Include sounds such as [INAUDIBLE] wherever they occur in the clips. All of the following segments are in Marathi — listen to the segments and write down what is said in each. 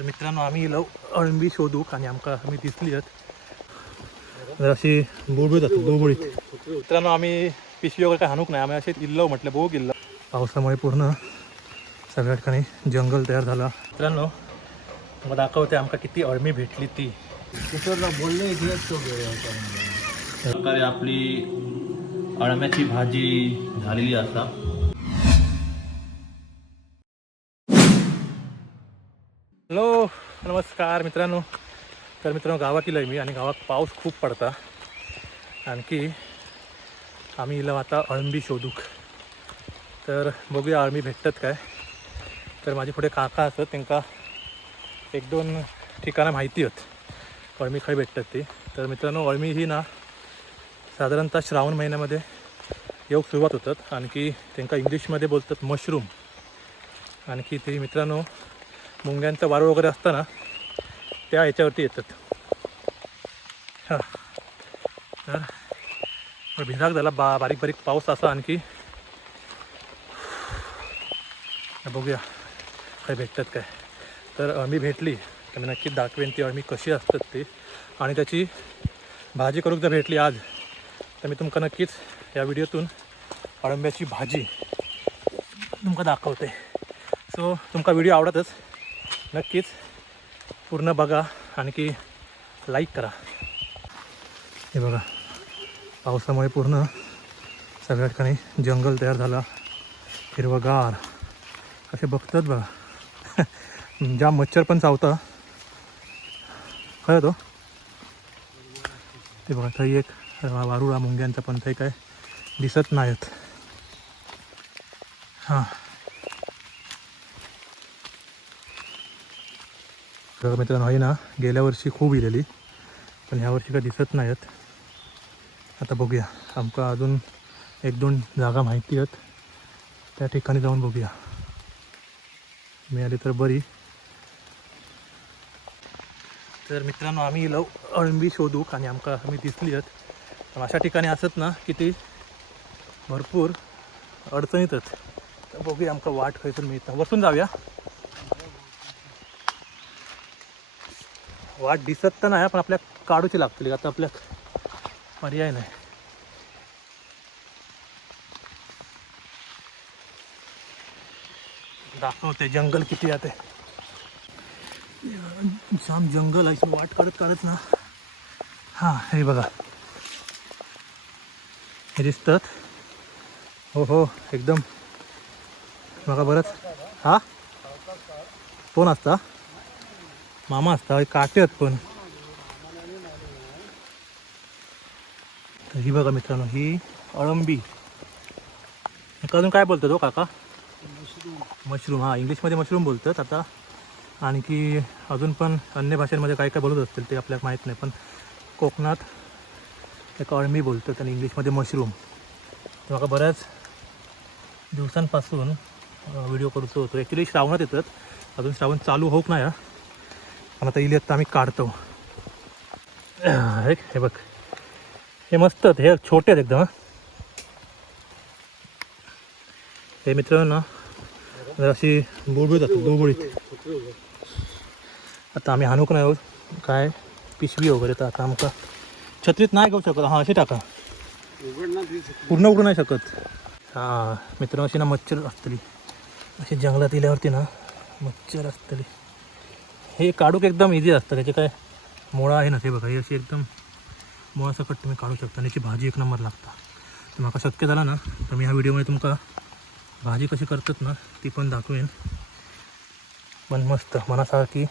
तर मित्रांनो आम्ही इलो अळंबी शोधूक आणि आमकां आमी दिसली आहेत. अशी बुळबुळीत जातात बुळबुळीत मित्रांनो आम्ही पिशवी वगैरे काय हाणूक नाही. आम्ही असेच इल्लो म्हटलं बघू इल्लो पावसामुळे पूर्ण सगळ्या ठिकाणी जंगल तयार झालं. मित्रांनो मग दाखवते आमका किती अळमी भेटली ती. प्रकारे आपली अळम्याची भाजी झालेली असा हॅलो नमस्कार मित्रांनो. तर मित्रांनो गावातील आहे मी आणि गावात पाऊस खूप पडता. आणखी आम्ही इला आता अळंबी शोधूक. तर बघूया अळमी भेटतात काय. तर माझे पुढे काका असत त्यांका एक दोन ठिकाणं माहिती आहेत अळमी खंय भेटतात ती. तर मित्रांनो अळमी ही ना साधारणतः श्रावण महिन्यामध्ये योग सुरुवात होतात. आणखी त्यांका इंग्लिशमध्ये बोलतात मशरूम. आणखी ते मित्रांनो मुंग्यांचं वारं वगैरे असतं ना त्या ह्याच्यावरती येतात. हां. तर भिजाक झाला. बा बारीक बारीक पाऊस असा आणखी. बघूया. काय भेटतात काय. तर अळमी भेटली. तर मी नक्कीच दाखवेन ती अळमी कशी असतात ती. आणि त्याची भाजी करूक जर भेटली आज तर मी तुमका नक्कीच या व्हिडिओतून अळंब्याची भाजी तुमका दाखवते. सो तुमका व्हिडिओ आवडतच. नक्कीच. पूर्ण बघा आणखी लाईक करा. हे बघा पावसामुळे पूर्ण सगळ्या ठिकाणी जंगल तयार झाला. हिरवगार. असे बघतात बघा. [LAUGHS] ज्या मच्छर पण चावता. खरं तो? ते बघा थंय एक वारुळा मुंग्यांचा पण काही काय दिसत नाहीत. हां. तर मित्रांनो आहे ना गेल्या वर्षी खूप इलेली पण ह्या वर्षी काय दिसत नाहीत. आता बघूया. आमका अजून एक दोन जागा माहिती आहेत. त्या ठिकाणी जाऊन बघूया. मिळाली तर बरी. तर मित्रांनो आम्ही लव अळंबी शोधूक आणि आमका आम्ही दिसली आहेत. पण अशा ठिकाणी असत ना की ती भरपूर अडचणीतच तर बघूया आमका वाट खायचं मिळतं. वसून जाऊया. वाट दिसत तर नाही पण आपल्या काढूची लागतली. आता आपल्या पर्याय नाही. दाखवते जंगल किती आहे ते. जाम जंगल आहे अशी वाट काढत काढत ना. हां हे बघा. हे दिसतात. हो हो एकदम. बघा बरंच. हा? कोण असता? मामा असता काटे आहेत पण. तर ही बघा मित्रांनो ही अळंबी. अजून काय बोलतात हो काका? मशरूम. हा इंग्लिशमध्ये मशरूम बोलतात आता. आणखी अजून पण अन्य भाषांमध्ये काय काय बोलत असतील ते आपल्याला माहीत नाही पण कोकणात एक अळमी बोलतात आणि इंग्लिशमध्ये मशरूम. तर मला बऱ्याच दिवसांपासून व्हिडिओ करतो होतो. ॲक्च्युली श्रावणात येतात. अजून श्रावण चालू होऊक नाही हा. पण आता इली आत्ता आम्ही काढतो. हे हे बघ. हे मस्त हे छोटे आहेत एकदम हे. मित्र ना अशी बुळबुळीत असतो बुळबुळीत आता आम्ही हाणूक नाही आहोत. काय? पिशवी वगैरे तर आता आमका छत्रीत नाही घेऊ शकत. हां अशी टाका. पूर्ण उघडू नाही शकत. हां मित्र अशी ना मच्छर असतली. अशी जंगलात गेल्यावरती ना मच्छर असतली. हे काढूक एकदम इझी असतं. त्याचे काय मुळा आहे ना ते बघा. ही अशी एकदम मुळासकट तुम्ही काढू शकता. आणि याची भाजी एक नंबर लागता. तर म्हाका शक्य झाला ना तर मी ह्या व्हिडिओमध्ये तुमका भाजी कशी करतात ना ती पण दाखवेन. पण मस्त मनासारखी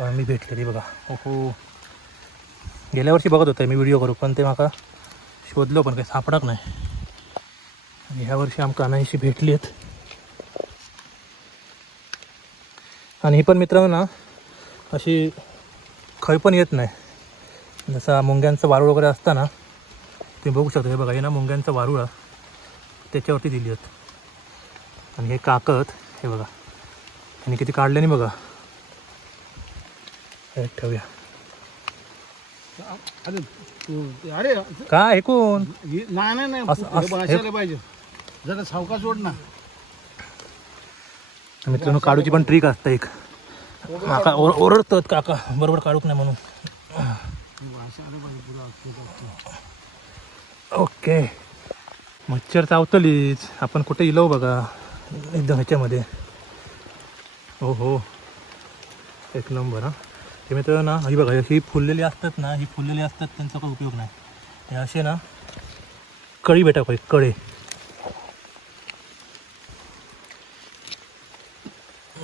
मी भेटलेली बघा. ओहो. गेल्या वर्षी बघत होतं मी व्हिडिओ करू पण ते माका शोधलो पण काही सापडक नाही. आणि ह्या वर्षी आमका अनायशी भेटली आहेत आणि ही पण मित्रांनो ना अशी खय पण येत नाही. जसा मुंग्यांचं वारूळ वगैरे असतं ना ते बघू शकता हे बघा हे ना मुंग्यांचं वारूळ त्याच्यावरती दिली आहेत. आणि हे काकत हे बघा आणि किती काढले नाही बघा. हे ठेवूया. अरे काय ऐकून? हे- नाही नाही पाहिजे. जरा सावकाश ओढ ना. मित्रांनो काढूची पण ट्रिक असतं एक. माका ओर ओरडतात काका. बरोबर काढूक नाही म्हणून. ओके. मच्छर चावतलीच. आपण कुठे इलो बघा. एकदम ह्याच्यामध्ये. हो हो एक नंबर हां. ते मित्र ना ही बघा ही फुललेली असतात ना ही फुललेली असतात त्यांचा काही उपयोग नाही. हे असे ना कळी भेटा पाहिजे कळे.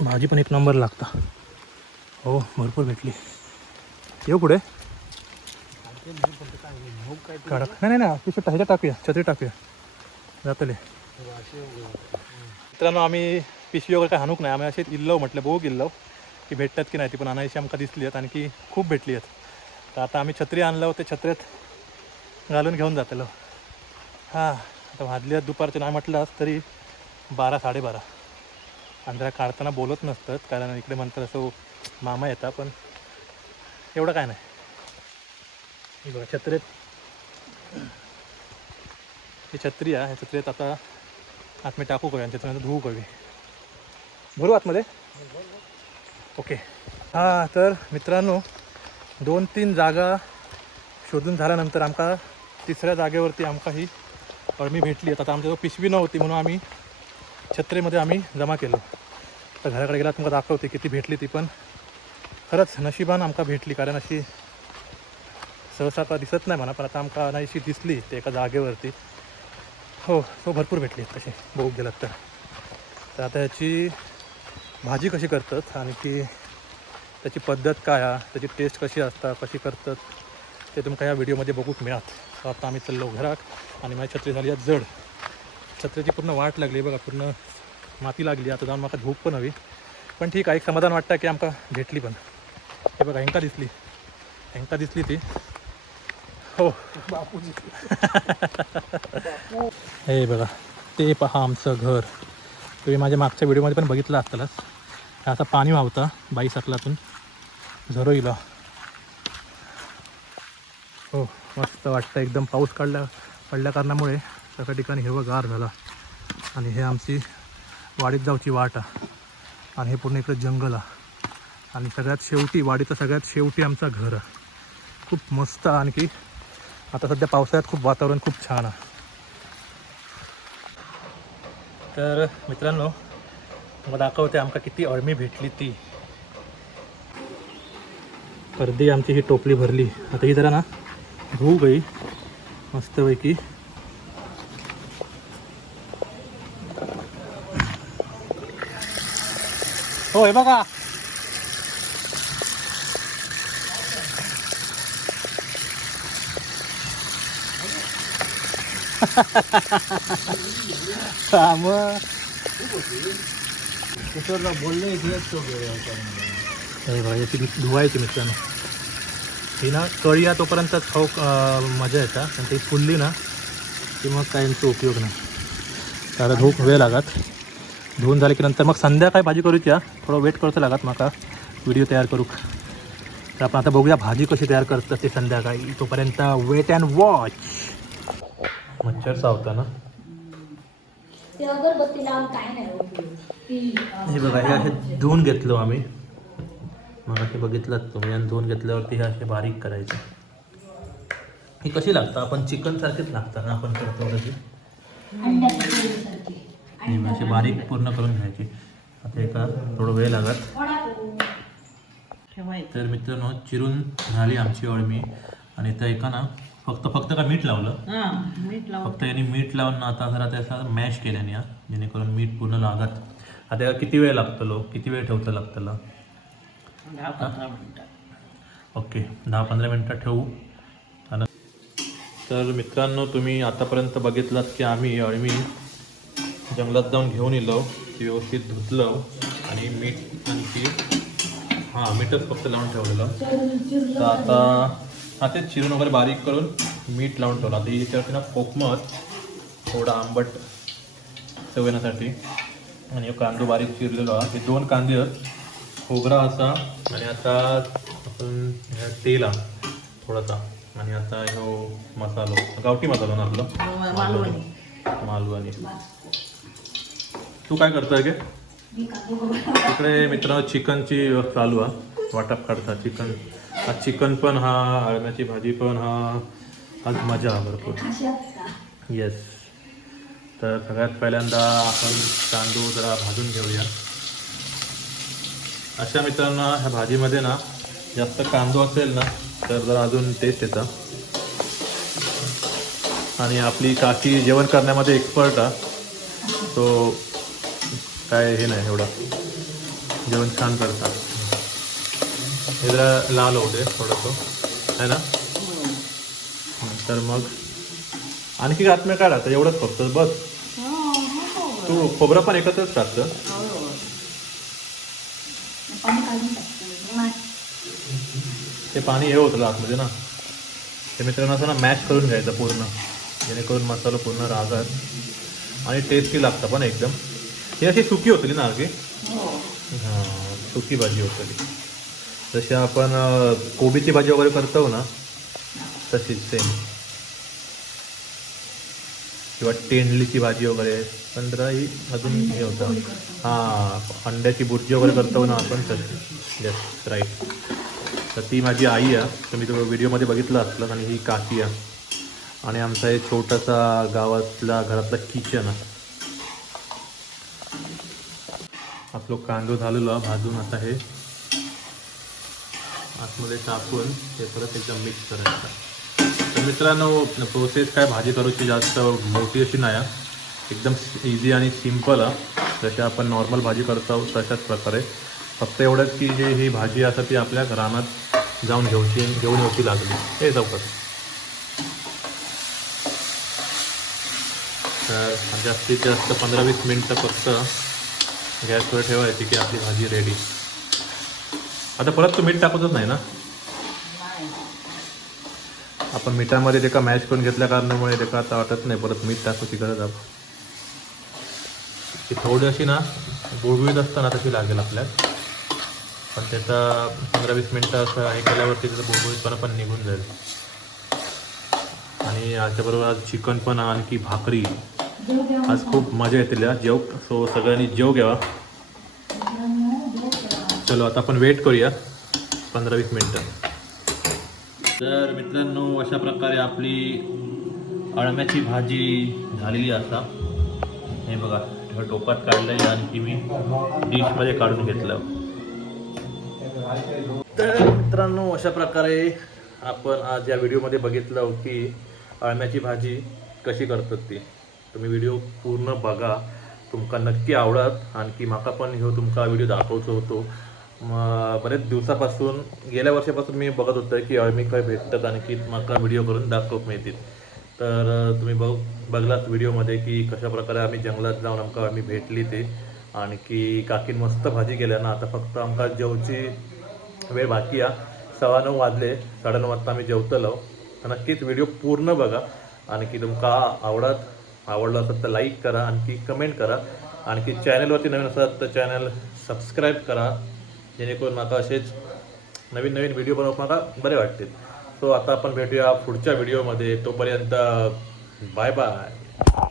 भाजी पण एक नंबर लागता. हो भरपूर भेटली. येऊ पुढे. कडक नाही नाही नाही पिशवी टाकूया छत्री टाकूया. जातले मित्रांनो आम्ही पिशवी वगैरे काय हाणूक नाही. आम्ही असेच इल्लो म्हटलं बघू इल्लो की भेटतात की नाही ती पण आणायची आमका दिसली आहेत आणखी खूप भेटली आहेत. तर आता आम्ही छत्री आणलं ते छत्र्यात घालून घेऊन जातलो. हां आता भाजली आहेत दुपारचे नाही म्हटलं तरी बारा साडेबारा. आंध्रा काढताना बोलत नसतात कारण इकडे म्हणतात असं मामा येतात पण एवढं काय नाही. बघा छत्रेत. ही छत्री आहे ह्या छत्रीत आता आतमध्ये टाकू करूया आणि त्याच्यानंतर धुवू करूया भरू आतमध्ये? ओके. हां तर मित्रांनो दोन तीन जागा शोधून झाल्यानंतर आमका तिसऱ्या जागेवरती आमका ही अळमी भेटली. आता आमच्याजवळ पिशवी नव्हती म्हणून आम्ही छत्रीमध्ये आम्ही जमा केलो. तर घराकडे गेला तुमका दाखवते किती भेटली ती पण. खरंच नशिबान आमका भेटली कारण अशी सहसा आता दिसत नाही म्हणा पण आता आमका नाहीशी दिसली ते एका जागेवरती. हो हो भरपूर भेटली तशी बघू गेलात तर. तर आता याची भाजी कशी करतात आणि की त्याची पद्धत काय आहे त्याची टेस्ट कशी असता कशी करतात ते तुमका या व्हिडिओमध्ये बघूक मिळात. आता आम्ही चाललो घरात आणि माझी छत्री झाली आहे जड. छत्रीची पूर्ण वाट लागली बघा पूर्ण माती लागली आता जाऊन माका धूप पण हवी. पण ठीक आहे एक समाधान वाटतं की आमका भेटली पण. हे बघा हेंका दिसली. हेंका दिसली ती. हो. बापू हे बघा ते पहा आमचं घर. तुम्ही माझ्या मागच्या व्हिडिओमध्ये पण बघितलं असतालच. आता असा पाणी वाहता बाई सकलातून झरोईला. हो मस्त वाटतं. एकदम पाऊस काढल्या पडल्या कारणामुळे. सगळ्या ठिकाणी हिरवंगार झाला. आणि हे आमची वाडीत जाऊची वाट आहे. आणि हे पूर्ण इकडं जंगल आहे. आणि सगळ्यात शेवटी वाडीचं सगळ्यात शेवटी आमचं घर आहे. खूप मस्त आणखी. आता सध्या पावसाळ्यात खूप वातावरण खूप छान आहे. तर मित्रांनो मला दाखवते आमका किती अळमी भेटली ती. अर्धी आमची ही टोपली भरली. आता ही जरा ना धुऊ गई मस्तपैकी हो हे बघा. हा, मग बोलले हे याची धुवायची मित्रांनो. ही ना कळी या तोपर्यंत खाऊ मजा येतात पण ती फुलली ना की मग काय यांचा उपयोग नाही. तर धूप वेळ लागत. धुवून झाले की नंतर मग संध्याकाळी भाजी करूच्या थोडं वेट करतो लागत माका व्हिडिओ तयार करू. तर आपण आता बघूया भाजी कशी तयार करतात ते संध्याकाळी. तोपर्यंत वेट अँड वॉच मच्छर चावता ना. हे बघा हे असे धुवून घेतलो आम्ही. मग ते बघितलं तुम्ही आणि धुवून घेतल्यावरती हे असे बारीक करायचे. ही कशी लागतं? आपण चिकन सारखीच लागतं ना आपण करतो तशी ही अशी बारीक पूर्ण करून घ्यायची. आता एका थोडं वेळ लागत. तर मित्रांनो चिरून झाली आमची अळमी आणि त्या एका ना फक्त फक्त का मीठ लावलं? फक्त यांनी मीठ लावून ना आता जरा त्याचा मॅश केल्याने या जेणेकरून मीठ पूर्ण लागत. आता किती वेळ लागतलो किती वेळ ठेवतं लागतलं? ओके दहा पंधरा मिनटं ठेवू. तर मित्रांनो तुम्ही आतापर्यंत बघितलात की आम्ही अळमी जंगलात जाऊन घेऊन येलो ती व्यवस्थित धुतलं आणि मीठ आणखी हां मीठच फक्त लावून ठेवलेलं. तर आता हा तेच चिरून वगैरे बारीक करून मीठ लावून ठेवलं. आता याच्यावरती ना कोकमत थोडा आंबट चव येण्यासाठी आणि हे कांदो बारीक चिरलेलो हा हे दोन कांदे आहेत. खोबरा असा आणि आता आपण तेल हा थोडासा आणि आता ह्यो मसालो गावठी मसालो ना आपलं? मालवणी. मालवणी. तू काय करतोय गे? तिकडे इकडे मित्र चिकनची चालू आहे वाटप काढता चिकन. हा चिकन पण हा अळम्याची भाजी पण हा आज मजा हा भरपूर. येस तर सगळ्यात पहिल्यांदा आपण तांदूळ जरा भाजून घेऊया. अशा मित्रांना ह्या भाजीमध्ये ना जास्त कांदो असेल ना तर जरा अजून टेस्ट येतं. आणि आपली काकी जेवण करण्यामध्ये एक्सपर्ट आहे तो काय हे नाही एवढं. जेवण छान करता हे जरा लाल होऊ दे थोडंसं. आहे ना? तर मग आणखी आत्म्या काय राहतं एवढंच फक्त बस. तू खोबरं पण एकत्रच टाकतं ते पाणी हे होतं आतमध्ये ना. ते मित्रांनो असं ना मॅश करून घ्यायचं पूर्ण. जेणेकरून मसाला पूर्ण राहतात. आणि टेस्टी लागतं पण एकदम. ही अशी सुकी होतली ना अगदी हां. सुकी भाजी होतली. जशी आपण कोबीची भाजी वगैरे करतो ना तशीच सेम किंवा टेंडलीची भाजी वगैरे पण जरा ही अजून हे होतं. हां अंड्याची बुर्जी वगैरे करतो ना आपण तशी. येस राईट तर ती माझी आई आहे. तुम्ही तो व्हिडिओमध्ये बघितलं असलं आणि ही काकी आहे. आणि आमचा एक छोटासा गावातला घरातला किचन आहे. आपलं कांदो झालेला भाजून आता हे आतमध्ये टाकून ते परत एकदम मिक्स करायचं. तर मित्रांनो प्रोसेस काय? भाजी करूची जास्त मोठी अशी नाही. आहे. एकदम इझी आणि सिंपल आहे जशी आपण नॉर्मल भाजी करत आहोत तशाच प्रकारे. फक्त एवढंच की जी ही भाजी असं ती आपल्या रानात जाऊन घेऊची घेऊन येऊची लागली. हे चौकत तर जास्तीत जास्त पंधरा वीस मिनटं फक्त गॅसवर ठेवायची की आपली भाजी रेडी आता परत तू मीठ टाकतच नाही ना? आपण मिठामध्ये ते का मॅच करून घेतल्या कारणामुळे ते का आता वाटत नाही परत मीठ टाकूची गरज आपण ती थोडी अशी ना गुळगुळीत असताना तशी लागेल आपल्यात. पण त्याचा पंधरा वीस मिनटं असं हे केल्यावरती त्याचा गुळगुळीतपणा पण निघून जाईल. आणि याच्याबरोबर आज चिकन पण आणखी भाकरी. आज खूप मजा येते या. जेव सो सगळ्यांनी जेव घ्यावा. चलो आता आपण वेट करूया. पंधरा वीस मिनटं. तर मित्रांनो अशा प्रकारे आपली अळम्याची भाजी झालेली असा हे बघा टोपात काढलं आणि आणखी मी. डिशमध्ये काढून घेतलं. तर मित्रांनो अशा प्रकारे आपण आज या व्हिडिओमध्ये बघितलं की अळम्याची भाजी कशी करतात ती. तुम्ही व्हिडिओ पूर्ण बघा. तुमका नक्की आवडत. आणखी म्हाका पण ह्यो तुमका व्हिडिओ दाखवचो होतो. बरेच दिवसापासून गेल्या वर्षापासून मी बघत होतो की अळमी काय भेटतात आणखी म्हाका व्हिडिओ करून दाखवत मिळतील. तर तुम्ही बघ बघलात व्हिडिओमध्ये की कशा प्रकारे आम्ही जंगलात जाऊन आमका आम्ही भेटली ते. आणखी काकीन मस्त भाजी केल्या ना. आता फक्त आमका जेवची वेळ बाकी आहे सव्वा नऊ वाजले. साडेनऊ वाजता आम्ही जेवतलो. नक्कीच व्हिडिओ पूर्ण बघा. आणखी तुमका आवडत आवडलं असेल तर लाईक करा आणखी कमेंट करा. आणखी चॅनलवरती नवीन असतात तर चॅनल सबस्क्राईब करा. जेणेकरून माका असेच नवीन नवीन व्हिडिओ बनवून मला बरे वाटतील. सो आता आपण भेटूया पुढच्या व्हिडिओमध्ये तोपर्यंत बाय बाय